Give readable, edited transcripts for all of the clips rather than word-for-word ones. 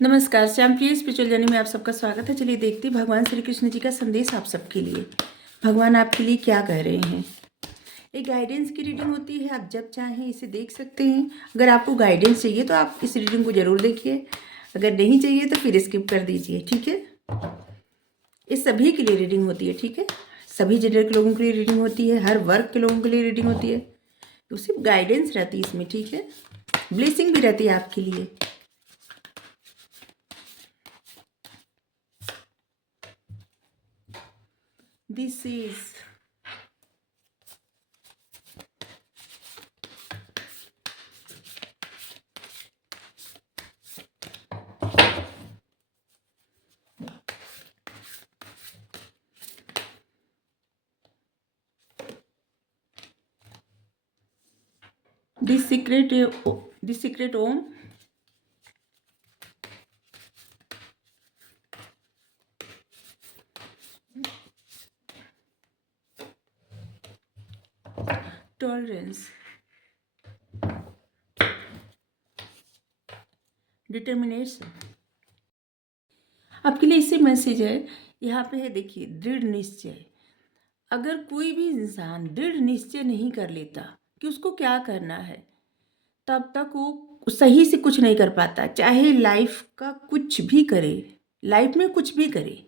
नमस्कार, श्याम प्रिय spiritual journey में आप सबका स्वागत है। चलिए देखते हैं भगवान श्री कृष्ण जी का संदेश आप सबके लिए। भगवान आपके लिए क्या कह रहे हैं। एक गाइडेंस की रीडिंग होती है, आप जब चाहें इसे देख सकते हैं। अगर आपको गाइडेंस चाहिए तो आप इस रीडिंग को जरूर देखिए, अगर नहीं चाहिए तो फिर स्किप कर दीजिए, ठीक है। ये सभी के लिए रीडिंग होती है, ठीक है। सभी जेंडर के लोगों के लिए रीडिंग होती है, हर वर्ग के लोगों के लिए रीडिंग होती है। तो सिर्फ गाइडेंस रहती है इसमें, ठीक है। ब्लेसिंग भी रहती है आपके लिए। This is the secret home. Tolerance, determination. आपके लिए इससे मैसेज है, यहाँ पे है, देखिए, दृढ़ निश्चय। अगर कोई भी इंसान दृढ़ निश्चय नहीं कर लेता कि उसको क्या करना है, तब तक वो सही से कुछ नहीं कर पाता। चाहे लाइफ का कुछ भी करे, लाइफ में कुछ भी करे,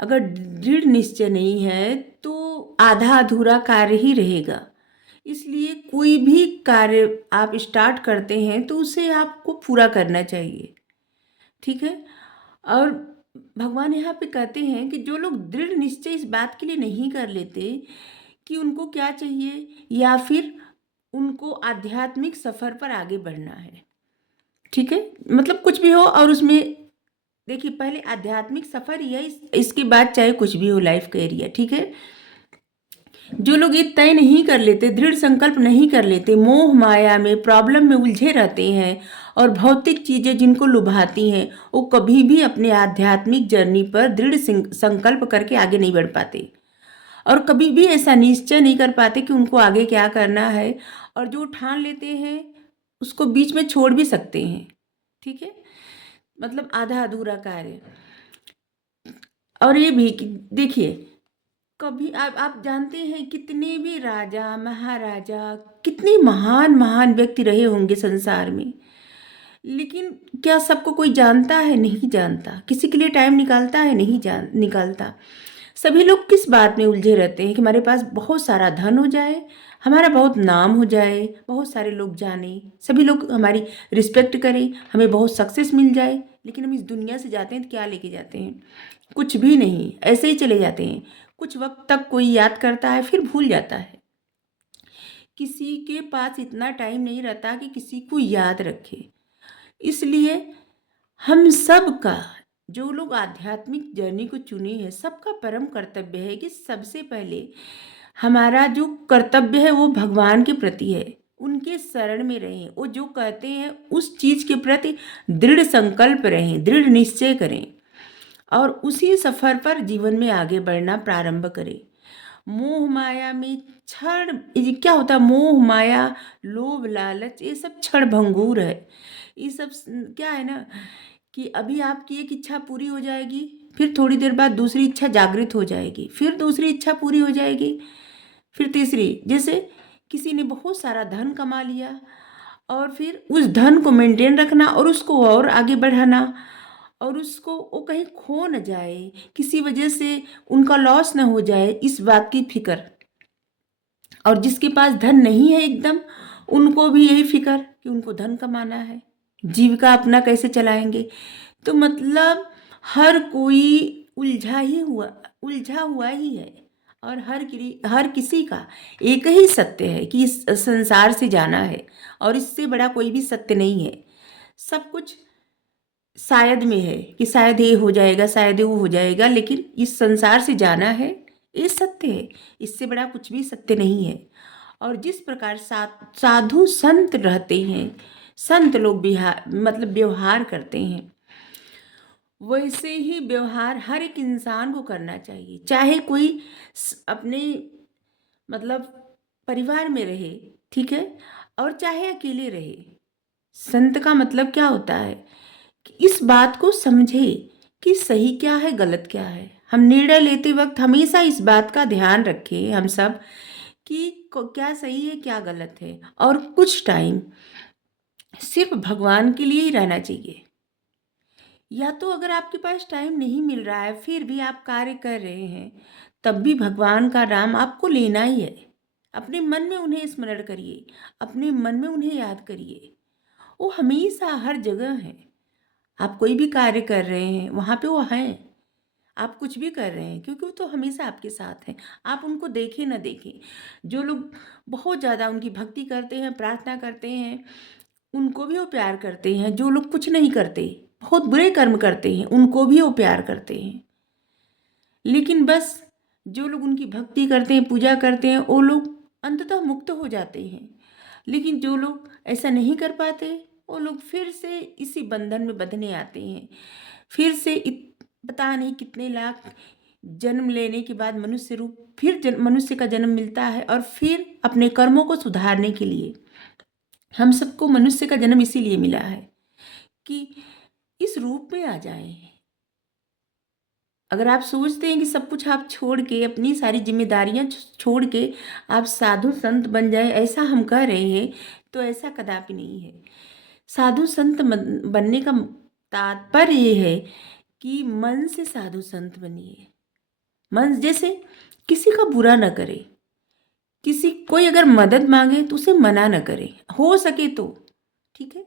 अगर दृढ़ निश्चय नहीं है तो आधा अधूरा कार्य ही रहेगा। इसलिए कोई भी कार्य आप स्टार्ट करते हैं तो उसे आपको पूरा करना चाहिए, ठीक है। और भगवान यहाँ पे कहते हैं कि जो लोग दृढ़ निश्चय इस बात के लिए नहीं कर लेते कि उनको क्या चाहिए, या फिर उनको आध्यात्मिक सफ़र पर आगे बढ़ना है, ठीक है। मतलब कुछ भी हो, और उसमें देखिए, पहले आध्यात्मिक सफ़र ही है, इसके बाद चाहे कुछ भी हो लाइफ का एरिया, ठीक है। जो लोग ये तय नहीं कर लेते, दृढ़ संकल्प नहीं कर लेते, मोह माया में, प्रॉब्लम में उलझे रहते हैं और भौतिक चीज़ें जिनको लुभाती हैं, वो कभी भी अपने आध्यात्मिक जर्नी पर दृढ़ संकल्प करके आगे नहीं बढ़ पाते, और कभी भी ऐसा निश्चय नहीं कर पाते कि उनको आगे क्या करना है। और जो ठान लेते हैं उसको बीच में छोड़ भी सकते हैं, ठीक है। मतलब आधा अधूरा कार्य। और ये भी कि देखिए, कभी आप जानते हैं कितने भी राजा महाराजा, कितने महान महान व्यक्ति रहे होंगे संसार में, लेकिन क्या सबको कोई जानता है? नहीं जानता। किसी के लिए टाइम निकालता है? नहीं जान निकालता। सभी लोग किस बात में उलझे रहते हैं कि हमारे पास बहुत सारा धन हो जाए, हमारा बहुत नाम हो जाए, बहुत सारे लोग जाने, सभी लोग हमारी रिस्पेक्ट करें, हमें बहुत सक्सेस मिल जाए। लेकिन हम इस दुनिया से जाते हैं तो क्या लेके जाते हैं? कुछ भी नहीं, ऐसे ही चले जाते हैं। कुछ वक्त तक कोई याद करता है, फिर भूल जाता है। किसी के पास इतना टाइम नहीं रहता कि किसी को याद रखे। इसलिए हम सब का, जो लोग आध्यात्मिक जर्नी को चुने हैं, सबका परम कर्तव्य है कि सबसे पहले हमारा जो कर्तव्य है वो भगवान के प्रति है, उनके शरण में रहें। वो जो कहते हैं उस चीज़ के प्रति दृढ़ संकल्प रहें, दृढ़ निश्चय करें, और उसी सफ़र पर जीवन में आगे बढ़ना प्रारंभ करें। मोह माया में क्षण, ये क्या होता है, मोह माया लोभ लालच, ये सब क्षण भंगुर है। ये सब क्या है ना, कि अभी आपकी एक इच्छा पूरी हो जाएगी, फिर थोड़ी देर बाद दूसरी इच्छा जागृत हो जाएगी, फिर दूसरी इच्छा पूरी हो जाएगी, फिर तीसरी। जैसे किसी ने बहुत सारा धन कमा लिया, और फिर उस धन को मेंटेन रखना और उसको और आगे बढ़ाना, और उसको वो कहीं खो न जाए, किसी वजह से उनका लॉस न हो जाए, इस बात की फिक्र। और जिसके पास धन नहीं है एकदम, उनको भी यही फिक्र कि उनको धन कमाना है, जीविका अपना कैसे चलाएंगे। तो मतलब हर कोई उलझा हुआ ही है। और हर किसी का एक ही सत्य है कि इस संसार से जाना है, और इससे बड़ा कोई भी सत्य नहीं है। सब कुछ शायद में है कि शायद ये हो जाएगा, शायद वो हो जाएगा, लेकिन इस संसार से जाना है, ये सत्य है। इससे बड़ा कुछ भी सत्य नहीं है। और जिस प्रकार साधु संत रहते हैं, संत लोग व्यवहार करते हैं, वैसे ही व्यवहार हर एक इंसान को करना चाहिए। चाहे कोई अपने मतलब परिवार में रहे, ठीक है, और चाहे अकेले रहे। संत का मतलब क्या होता है इस बात को समझे कि सही क्या है गलत क्या है। हम निर्णय लेते वक्त हमेशा इस बात का ध्यान रखें हम सब कि क्या सही है क्या गलत है। और कुछ टाइम सिर्फ भगवान के लिए ही रहना चाहिए। या तो अगर आपके पास टाइम नहीं मिल रहा है फिर भी आप कार्य कर रहे हैं, तब भी भगवान का नाम आपको लेना ही है। अपने मन में उन्हें स्मरण करिए, अपने मन में उन्हें याद करिए। वो हमेशा हर जगह है। आप कोई भी कार्य कर रहे हैं वहाँ पे वो हैं। आप कुछ भी कर रहे हैं क्योंकि वो तो हमेशा आपके साथ हैं। आप उनको देखें ना देखें, जो लोग बहुत ज़्यादा उनकी भक्ति करते हैं, प्रार्थना करते हैं, उनको भी वो प्यार करते हैं। जो लोग कुछ नहीं करते, बहुत बुरे कर्म करते हैं, उनको भी वो प्यार करते हैं। लेकिन बस जो लोग उनकी भक्ति करते हैं, पूजा करते हैं, वो लोग अंततः मुक्त हो जाते हैं। लेकिन जो लोग ऐसा नहीं कर पाते, वो लोग फिर से इसी बंधन में बंधने आते हैं। फिर से पता नहीं कितने लाख जन्म लेने के बाद मनुष्य रूप फिर मनुष्य का जन्म मिलता है, और फिर अपने कर्मों को सुधारने के लिए। हम सबको मनुष्य का जन्म इसीलिए मिला है कि इस रूप में आ जाएं। अगर आप सोचते हैं कि सब कुछ आप छोड़ के, अपनी सारी जिम्मेदारियां छोड़ के आप साधु संत बन जाए, ऐसा हम कह रहे हैं, तो ऐसा कदापि नहीं है। साधु संत बनने का तात्पर्य ये है कि मन से साधु संत बनिए। मन जैसे किसी का बुरा न करे, किसी कोई अगर मदद मांगे तो उसे मना न करे, हो सके तो ठीक है।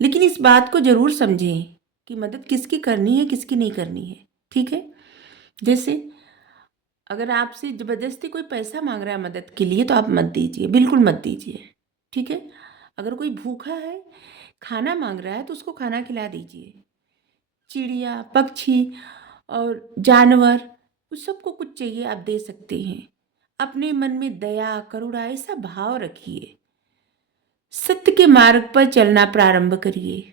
लेकिन इस बात को जरूर समझें कि मदद किसकी करनी है किसकी नहीं करनी है, ठीक है। जैसे अगर आपसे ज़बरदस्ती कोई पैसा मांग रहा है मदद के लिए तो आप मत दीजिए, बिल्कुल मत दीजिए, ठीक है। अगर कोई भूखा है, खाना मांग रहा है, तो उसको खाना खिला दीजिए। चिड़िया, पक्षी और जानवर, उस सबको कुछ चाहिए आप दे सकते हैं। अपने मन में दया, करुणा ऐसा भाव रखिए। सत्य के मार्ग पर चलना प्रारंभ करिए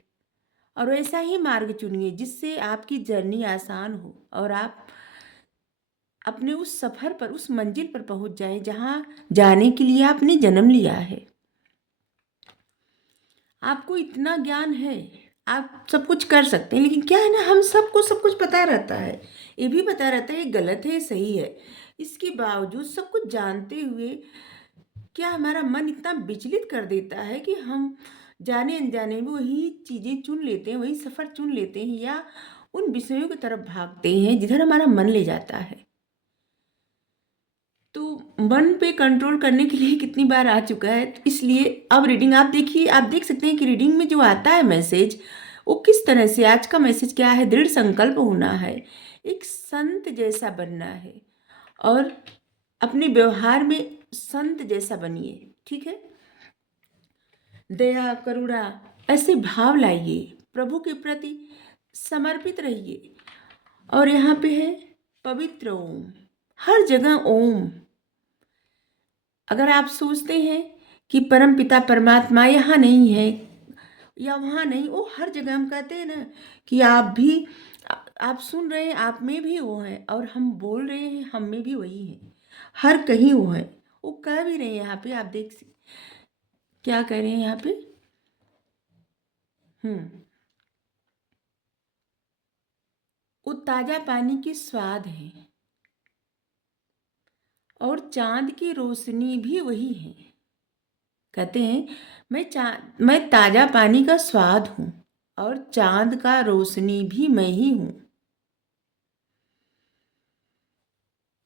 और ऐसा ही मार्ग चुनिए जिससे आपकी जर्नी आसान हो और आप अपने उस सफ़र पर, उस मंजिल पर पहुंच जाएं जहां जाने के लिए आपने जन्म लिया है। आपको इतना ज्ञान है, आप सब कुछ कर सकते हैं, लेकिन क्या है ना, हम सबको सब कुछ पता रहता है, ये भी पता रहता है ये गलत है ये सही है। इसके बावजूद सब कुछ जानते हुए क्या हमारा मन इतना विचलित कर देता है कि हम जाने अनजाने में वही चीज़ें चुन लेते हैं, वही सफ़र चुन लेते हैं, या उन विषयों की तरफ भागते हैं जिधर हमारा मन ले जाता है। तो मन पे कंट्रोल करने के लिए कितनी बार आ चुका है, तो इसलिए अब रीडिंग आप देखिए, आप देख सकते हैं कि रीडिंग में जो आता है मैसेज, वो किस तरह से, आज का मैसेज क्या है, दृढ़ संकल्प होना है, एक संत जैसा बनना है और अपने व्यवहार में संत जैसा बनिए, ठीक है। दया, करुणा ऐसे भाव लाइए, प्रभु के प्रति समर्पित रहिए। और यहाँ पे है पवित्र ओम, हर जगह ओम। अगर आप सोचते हैं कि परम पिता परमात्मा यहाँ नहीं है या वहाँ नहीं, वो हर जगह, हम कहते हैं ना कि आप भी, आप सुन रहे हैं, आप में भी वो है, और हम बोल रहे हैं, हम में भी वही है, हर कहीं वो है। वो कह भी रहे हैं यहाँ पे, आप देख क्या कह रहे हैं यहाँ पे, वो ताजा पानी की स्वाद है और चांद की रोशनी भी वही है। कहते हैं मैं ताजा पानी का स्वाद हूँ और चांद का रोशनी भी मैं ही हूँ।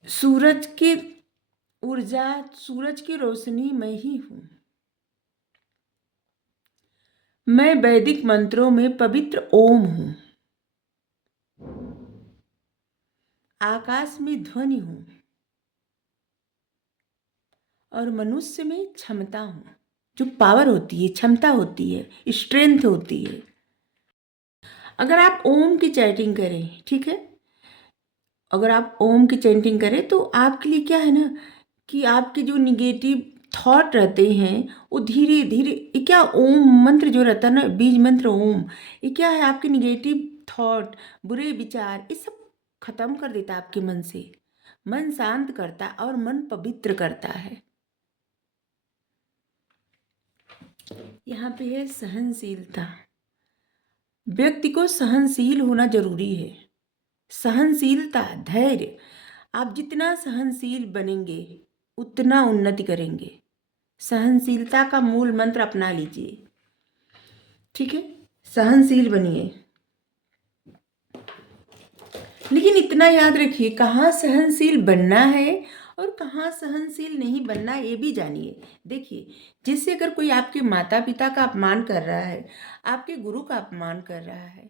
सूरज की ऊर्जा, सूरज की रोशनी मैं ही हूँ। मैं वैदिक मंत्रों में पवित्र ओम हूँ, आकाश में ध्वनि हूँ और मनुष्य में क्षमता हूँ। जो पावर होती है, क्षमता होती है, स्ट्रेंथ होती है। अगर आप ओम की चैंटिंग करें, ठीक है, अगर आप ओम की चैंटिंग करें तो आपके लिए क्या है ना कि आपके जो निगेटिव थॉट रहते हैं वो धीरे धीरे, ये क्या ओम मंत्र जो रहता है ना, बीज मंत्र ओम, ये क्या है, आपके निगेटिव थॉट, बुरे विचार, ये सब खत्म कर देता है आपके मन से। मन शांत करता और मन पवित्र करता है। यहाँ पे है सहनशीलता। व्यक्ति को सहनशील होना जरूरी है। सहनशीलता, धैर्य, आप जितना सहनशील बनेंगे उतना उन्नति करेंगे। सहनशीलता का मूल मंत्र अपना लीजिए, ठीक है। सहनशील बनिए, लेकिन इतना याद रखिए कहाँ सहनशील बनना है और कहाँ सहनशील नहीं बनना, ये भी जानिए। देखिए, जिससे अगर कोई आपके माता पिता का अपमान कर रहा है, आपके गुरु का अपमान कर रहा है,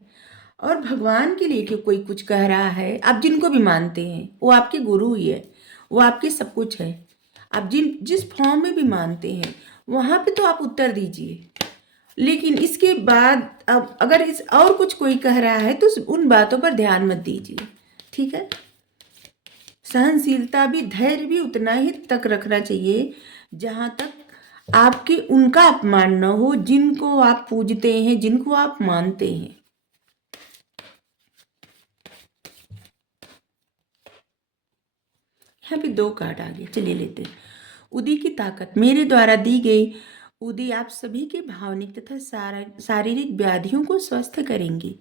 और भगवान के लिए कि कोई कुछ कह रहा है, आप जिनको भी मानते हैं वो आपके गुरु ही है, वो आपके सब कुछ है। आप जिस फॉर्म में भी मानते हैं वहाँ पे तो आप उत्तर दीजिए। लेकिन इसके बाद अब अगर इस और कुछ कोई कह रहा है तो उन बातों पर ध्यान मत दीजिए, ठीक है। सहनशीलता भी, धैर्य भी उतना ही तक रखना चाहिए जहाँ तक आपके उनका अपमान न हो जिनको आप पूजते हैं, जिनको आप मानते हैं। यहाँ पे 2 कार्ड आ गए, चलिए लेते हैं। उदी की ताकत, मेरे द्वारा दी गई उदी आप सभी के भावनिक तथा शारीरिक व्याधियों को स्वस्थ करेंगी।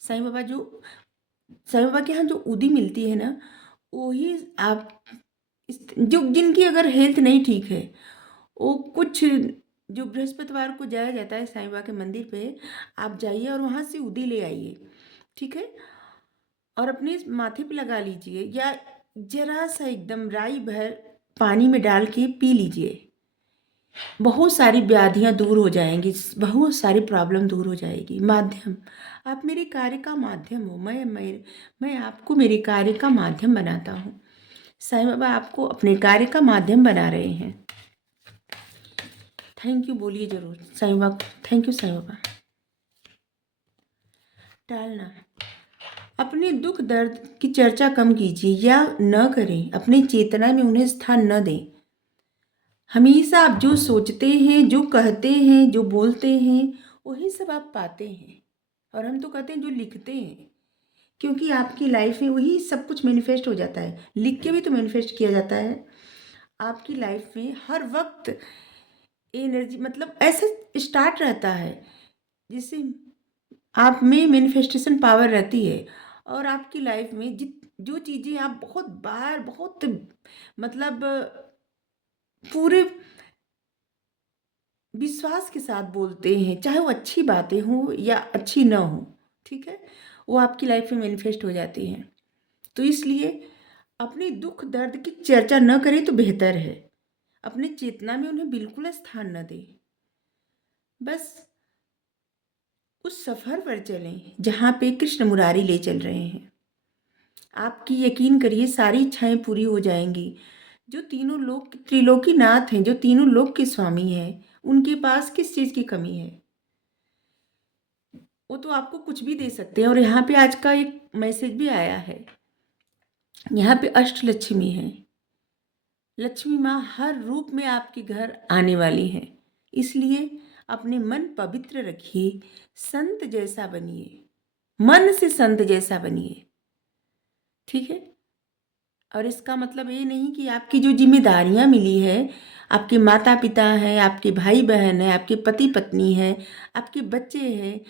साईं बाबा के यहाँ जो उदी मिलती है ना, वही आप जो जिनकी अगर हेल्थ नहीं ठीक है, वो कुछ जो बृहस्पतिवार को जाया जाता है साईं बाबा के मंदिर पे, आप जाइए और वहाँ से उदी ले आइए, ठीक है। और अपने माथे पे लगा लीजिए, या जरा सा एकदम राई भर पानी में डाल के पी लीजिए। बहुत सारी व्याधियां दूर हो जाएंगी, बहुत सारी प्रॉब्लम दूर हो जाएगी। माध्यम, आप मेरे कार्य का माध्यम हो। मैं आपको मेरे कार्य का माध्यम बनाता हूँ। साईं बाबा आपको अपने कार्य का माध्यम बना रहे हैं। थैंक यू बोलिए जरूर साईं बाबा, थैंक यू साईं बाबा। टालना, अपने दुख दर्द की चर्चा कम कीजिए या न करें, अपनी चेतना में उन्हें स्थान न दें। हमेशा आप जो सोचते हैं, जो कहते हैं, जो बोलते हैं, वही सब आप पाते हैं। और हम तो कहते हैं जो लिखते हैं, क्योंकि आपकी लाइफ में वही सब कुछ मैनिफेस्ट हो जाता है। लिख के भी तो मैनिफेस्ट किया जाता है। आपकी लाइफ में हर वक्त एनर्जी, मतलब ऐसा स्टार्ट रहता है जिससे आप में मैनिफेस्टेशन पावर रहती है। और आपकी लाइफ में जो चीज़ें आप बहुत बार, बहुत मतलब पूरे विश्वास के साथ बोलते हैं, चाहे वो अच्छी बातें हों या अच्छी ना हो, ठीक है, वो आपकी लाइफ में मैनिफेस्ट हो जाती हैं। तो इसलिए अपने दुख दर्द की चर्चा न करें तो बेहतर है। अपने चेतना में उन्हें बिल्कुल स्थान न दें। बस उस सफ़र पर चलें जहाँ पे कृष्ण मुरारी ले चल रहे हैं। आपकी यकीन करिए सारी इच्छाएं पूरी हो जाएंगी। जो तीनों लोक त्रिलोकीनाथ हैं, जो तीनों लोक के स्वामी हैं, उनके पास किस चीज़ की कमी है? वो तो आपको कुछ भी दे सकते हैं। और यहाँ पे आज का एक मैसेज भी आया है, यहाँ पे अष्टलक्ष्मी है। लक्ष्मी माँ हर रूप में आपके घर आने वाली है। इसलिए अपने मन पवित्र रखिए, संत जैसा बनिए, मन से संत जैसा बनिए, ठीक है। और इसका मतलब ये नहीं कि आपकी जो जिम्मेदारियां मिली है, आपके माता पिता हैं, आपके भाई बहन हैं, आपके पति पत्नी हैं, आपके बच्चे हैं,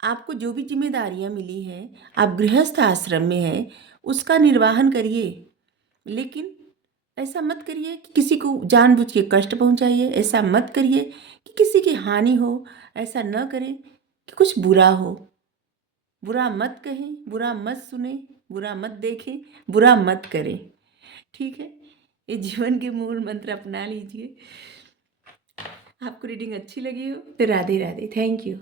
आपको जो भी जिम्मेदारियां मिली हैं, आप गृहस्थ आश्रम में हैं, उसका निर्वाहन करिए। लेकिन ऐसा मत करिए कि किसी को जानबूझ के कष्ट पहुंचाइए। ऐसा मत करिए कि किसी की हानि हो। ऐसा न करें कि कुछ बुरा हो। बुरा मत कहें, बुरा मत सुने, बुरा मत देखें, बुरा मत करें, ठीक है। ये जीवन के मूल मंत्र अपना लीजिए। आपको रीडिंग अच्छी लगी हो तो राधे राधे, थैंक यू।